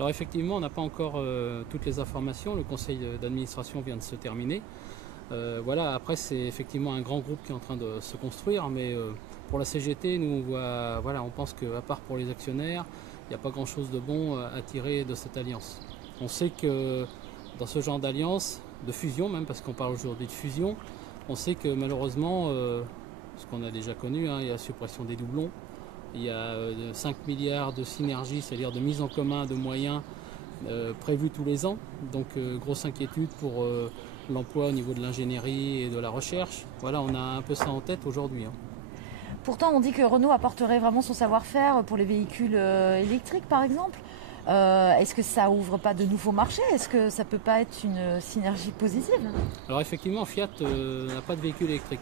Alors effectivement, on n'a pas encore toutes les informations. Le conseil d'administration vient de se terminer. Voilà, après c'est effectivement un grand groupe qui est en train de se construire, mais pour la CGT, nous on voit, voilà, on pense qu'à part pour les actionnaires, il n'y a pas grand-chose de bon à tirer de cette alliance. On sait que dans ce genre d'alliance, de fusion même, parce qu'on parle aujourd'hui de fusion, on sait que malheureusement, ce qu'on a déjà connu, il y a la suppression des doublons, il y a 5 milliards de synergies, c'est-à-dire de mise en commun de moyens prévus tous les ans. Donc grosse inquiétude pour l'emploi au niveau de l'ingénierie et de la recherche. Voilà, on a un peu ça en tête aujourd'hui. Pourtant, on dit que Renault apporterait vraiment son savoir-faire pour les véhicules électriques, par exemple. Est-ce que ça ouvre pas de nouveaux marchés? Est-ce que ça peut pas être une synergie positive? Alors effectivement, Fiat n'a pas de véhicule électrique.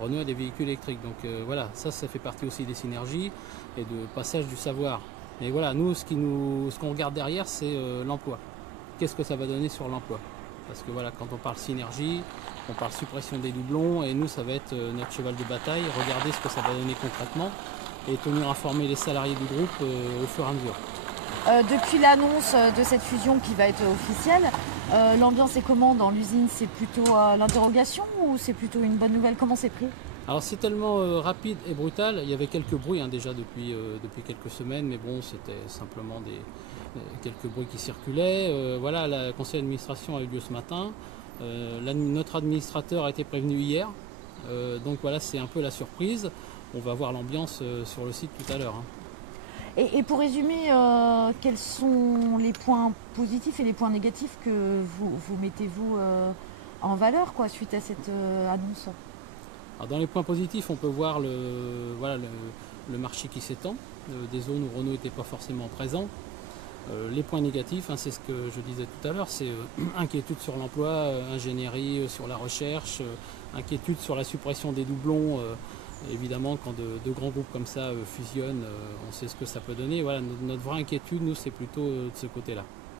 Renault a des véhicules électriques. Donc voilà, ça fait partie aussi des synergies et de passage du savoir. Mais voilà, nous, ce qu'on regarde derrière, c'est l'emploi. Qu'est-ce que ça va donner sur l'emploi? Parce que voilà, quand on parle synergie, on parle suppression des doublons, et nous, ça va être notre cheval de bataille, regarder ce que ça va donner concrètement, et tenir informer les salariés du groupe au fur et à mesure. Depuis l'annonce de cette fusion qui va être officielle, l'ambiance est comment dans l'usine? C'est plutôt l'interrogation ou c'est plutôt une bonne nouvelle? Comment c'est pris? Alors c'est tellement rapide et brutal, il y avait quelques bruits déjà depuis quelques semaines, mais bon, c'était simplement quelques bruits qui circulaient. Voilà, le conseil d'administration a eu lieu ce matin. Notre administrateur a été prévenu hier. Donc voilà, c'est un peu la surprise. On va voir l'ambiance sur le site tout à l'heure. Et pour résumer, quels sont les points positifs et les points négatifs que vous mettez-vous en valeur suite à cette annonce? Alors dans les points positifs, on peut voir le marché qui s'étend, des zones où Renault n'était pas forcément présent. Les points négatifs, c'est ce que je disais tout à l'heure, c'est inquiétude sur l'emploi, ingénierie sur la recherche, inquiétude sur la suppression des doublons. Évidemment, quand de grands groupes comme ça fusionnent, on sait ce que ça peut donner. Voilà, notre vraie inquiétude, nous, c'est plutôt de ce côté-là.